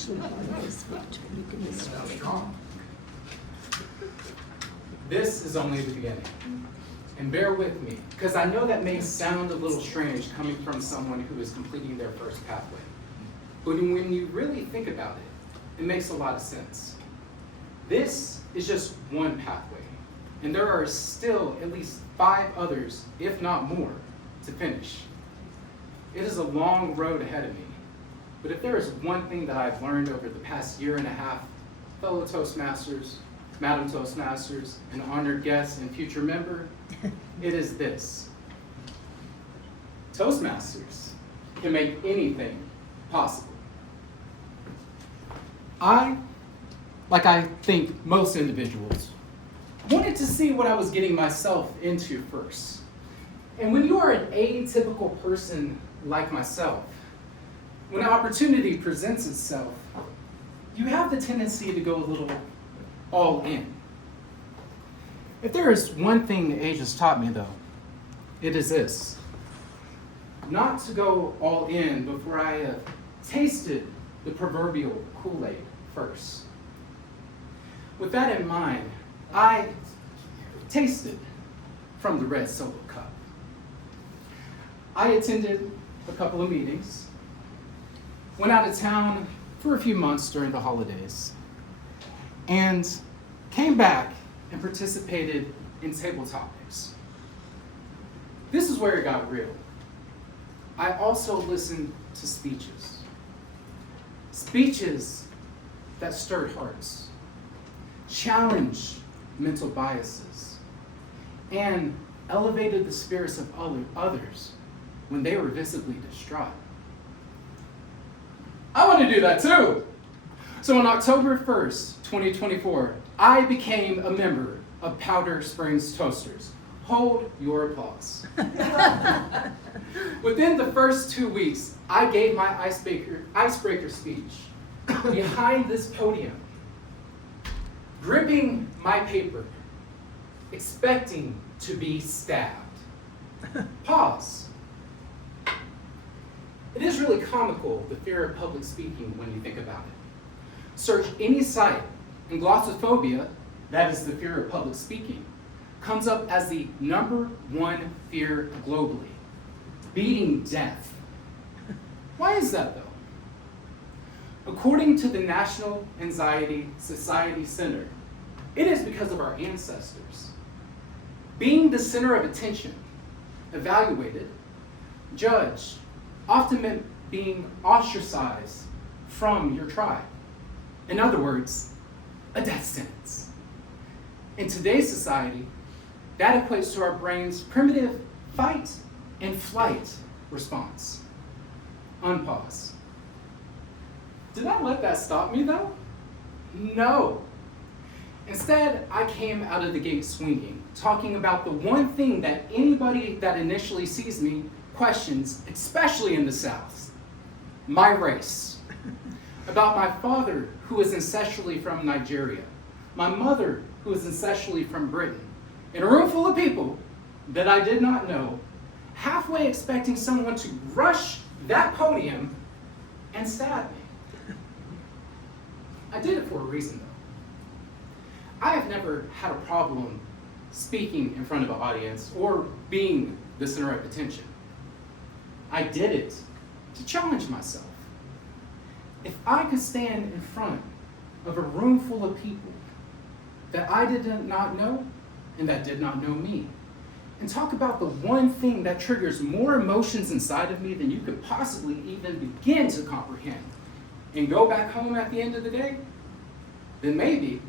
actually part of the speech, but you can just. This is only the beginning. And bear with me, because I know that may sound a little strange coming from someone who is completing their first pathway. But when you really think about it, it makes a lot of sense. This is just one pathway, and there are still at least 5 others, if not more, to finish. It is a long road ahead of me, but if there is one thing that I've learned over the past year and a half, fellow Toastmasters, Madam Toastmasters, an honored guest and future member, it is this. Toastmasters can make anything possible. I think most individuals, wanted to see what I was getting myself into first. And when you are an atypical person like myself, when an opportunity presents itself, you have the tendency to go a little all in. If there is one thing the age has taught me, though, it is this: not to go all in before I have tasted the proverbial Kool-Aid first. With that in mind, I tasted from the red solo cup. I attended a couple of meetings, went out of town for a few months during the holidays, and came back and participated in table topics. This is where it got real. I also listened to speeches. Speeches that stirred hearts, challenged mental biases, and elevated the spirits of others when they were visibly distraught. I want to do that too. So on October 1st, 2024, I became a member of Powder Springs Toasters. Hold your applause. Within the first 2 weeks, I gave my icebreaker speech behind this podium, gripping my paper, expecting to be stabbed. Pause. It is really comical, the fear of public speaking, when you think about it. Search any site, and glossophobia, that is the fear of public speaking, comes up as the #1 fear globally, beating death. Why is that, though? According to the National Anxiety Society Center, it is because of our ancestors. Being the center of attention, evaluated, judged, often meant being ostracized from your tribe. In other words, a death sentence. In today's society, that equates to our brain's primitive fight and flight response. Unpause. Did I let that stop me, though? No. Instead, I came out of the gate swinging, talking about the one thing that anybody that initially sees me questions, especially in the South: my race. About my father, who is ancestrally from Nigeria, my mother, who is ancestrally from Britain, in a room full of people that I did not know, halfway expecting someone to rush that podium and stab me. I did it for a reason, though. I have never had a problem speaking in front of an audience or being the center of attention. I did it to challenge myself. If I could stand in front of a room full of people that I did not know and that did not know me, and talk about the one thing that triggers more emotions inside of me than you could possibly even begin to comprehend, and go back home at the end of the day, then maybe,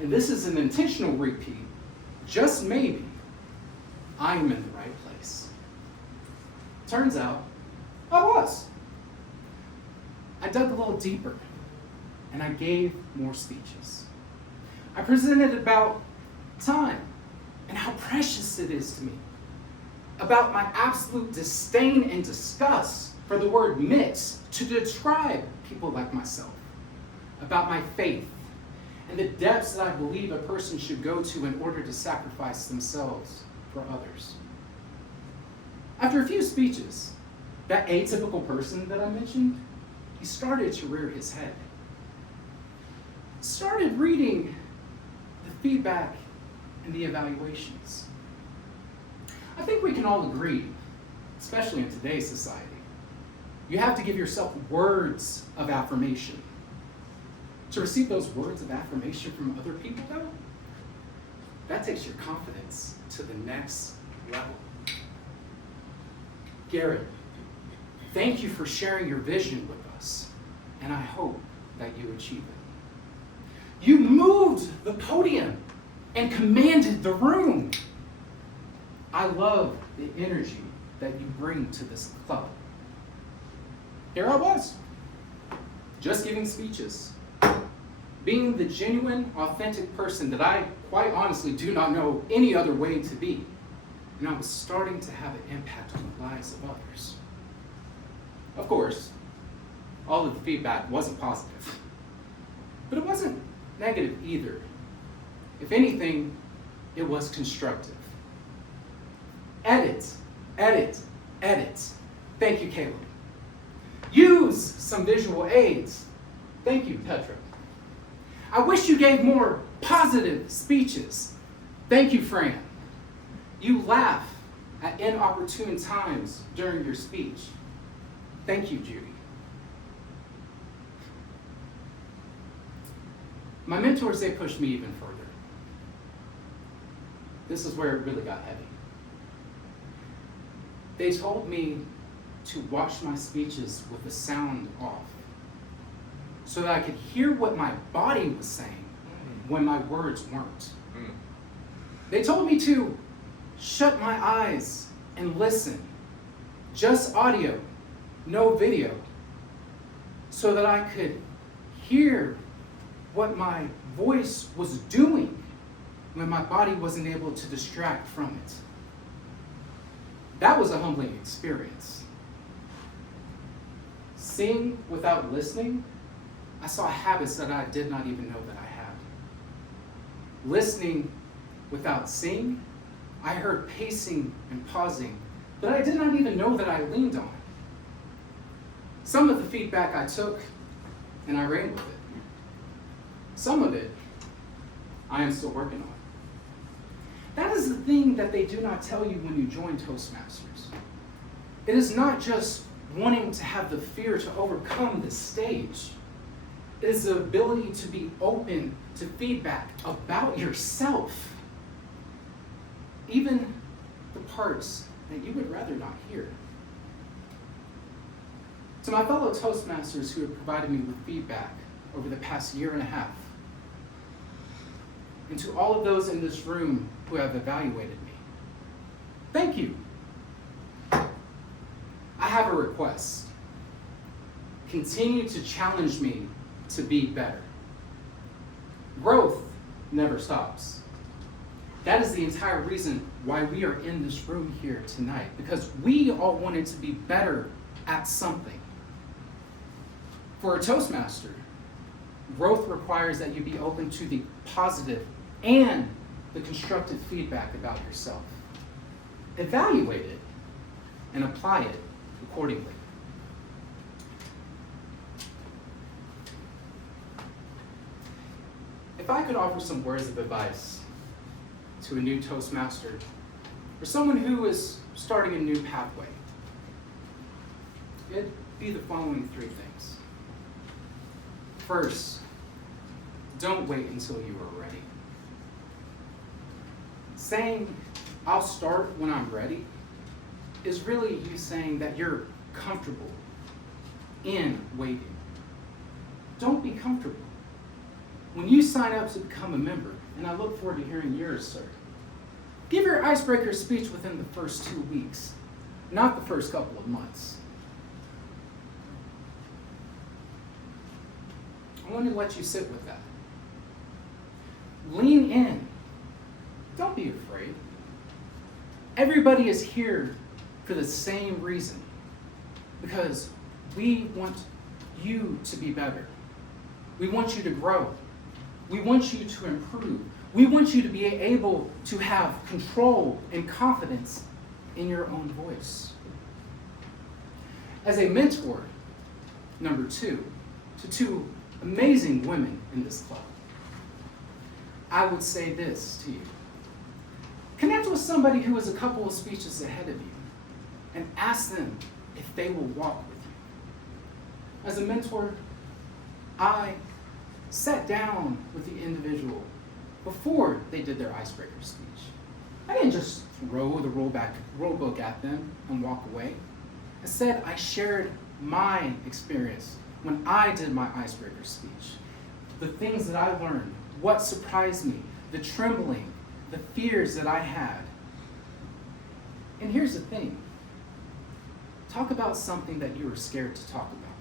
and this is an intentional repeat, just maybe, I am in the right place. Turns out, I was. I dug a little deeper, and I gave more speeches. I presented about time and how precious it is to me, about my absolute disdain and disgust for the word mixed to describe people like myself, about my faith and the depths that I believe a person should go to in order to sacrifice themselves for others. After a few speeches, that atypical person that I mentioned, he started to rear his head. started reading the feedback and the evaluations. I think we can all agree, especially in today's society, you have to give yourself words of affirmation. To receive those words of affirmation from other people, though, that takes your confidence to the next level. Garrett, thank you for sharing your vision with us, and I hope that you achieve it. You moved the podium and commanded the room. I love the energy that you bring to this club. Here I was, just giving speeches, being the genuine, authentic person that I quite honestly do not know any other way to be. And I was starting to have an impact on the lives of others. Of course, all of the feedback wasn't positive, but it wasn't negative either. If anything, it was constructive. Edit, edit, edit. Thank you, Caleb. Use some visual aids. Thank you, Petra. I wish you gave more positive speeches. Thank you, Fran. You laugh at inopportune times during your speech. Thank you, Judy. My mentors, they pushed me even further. This is where it really got heavy. They told me to watch my speeches with the sound off so that I could hear what my body was saying when my words weren't. They told me to shut my eyes and listen, just audio, no video, so that I could hear what my voice was doing when my body wasn't able to distract from it. That was a humbling experience. Sing without listening, I saw habits that I did not even know that I had. Listening without seeing, I heard pacing and pausing that I did not even know that I leaned on. Some of the feedback I took and I ran with it. Some of it I am still working on. That is the thing that they do not tell you when you join Toastmasters. It is not just wanting to have the fear to overcome the stage. It is the ability to be open to feedback about yourself. Even the parts that you would rather not hear. To my fellow Toastmasters who have provided me with feedback over the past year and a half, and to all of those in this room who have evaluated me, thank you. I have a request. Continue to challenge me to be better. Growth never stops. That is the entire reason why we are in this room here tonight, because we all wanted to be better at something. For a Toastmaster, growth requires that you be open to the positive and the constructive feedback about yourself. Evaluate it and apply it accordingly. If I could offer some words of advice to a new Toastmaster or someone who is starting a new pathway, it'd be the following three things. First, don't wait until you are ready. Saying, I'll start when I'm ready, is really you saying that you're comfortable in waiting. Don't be comfortable. When you sign up to become a member, and I look forward to hearing yours, sir, give your icebreaker speech within the first 2 weeks, not the first couple of months. I want to let you sit with that. Lean in. Don't be afraid. Everybody is here for the same reason, because we want you to be better. We want you to grow. We want you to improve. We want you to be able to have control and confidence in your own voice. As a mentor, number two, to two amazing women in this club, I would say this to you. Connect with somebody who is a couple of speeches ahead of you and ask them if they will walk with you. As a mentor, I sat down with the individual before they did their icebreaker speech. I didn't just throw the rule book at them and walk away. Instead, I shared my experience when I did my icebreaker speech. The things that I learned, what surprised me, the trembling, the fears that I had. And here's the thing. Talk about something that you were scared to talk about.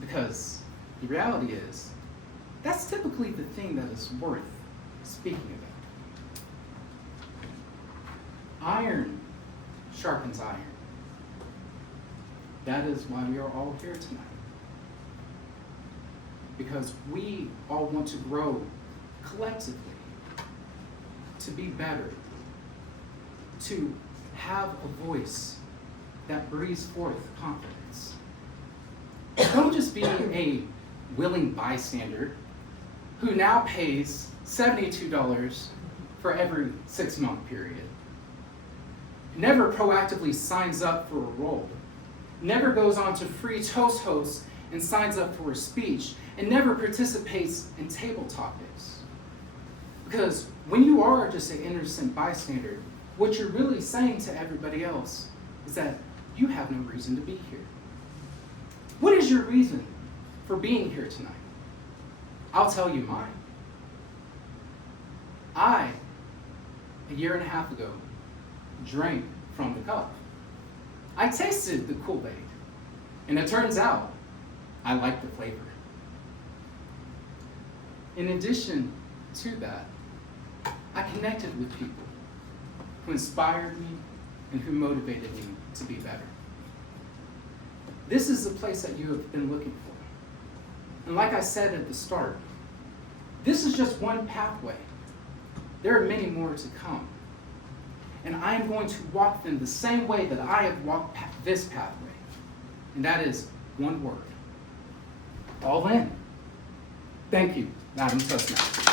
Because the reality is, that's typically the thing that is worth speaking about. Iron sharpens iron. That is why we are all here tonight. Because we all want to grow collectively, to be better, to have a voice that breathes forth confidence. Don't just be a willing bystander who now pays $72 for every 6-month period. Never proactively signs up for a role. Never goes on to free toast hosts and signs up for a speech, and never participates in table topics. Because when you are just an innocent bystander, what you're really saying to everybody else is that you have no reason to be here. What is your reason for being here tonight? I'll tell you mine. I, a year and a half ago, drank from the cup. I tasted the Kool-Aid, and it turns out I like the flavor. In addition to that, I connected with people who inspired me and who motivated me to be better. This is the place that you have been looking for. And like I said at the start, this is just one pathway. There are many more to come. And I am going to walk them the same way that I have walked this pathway. And that is one word. All in. Thank you, Madam Toastmaster.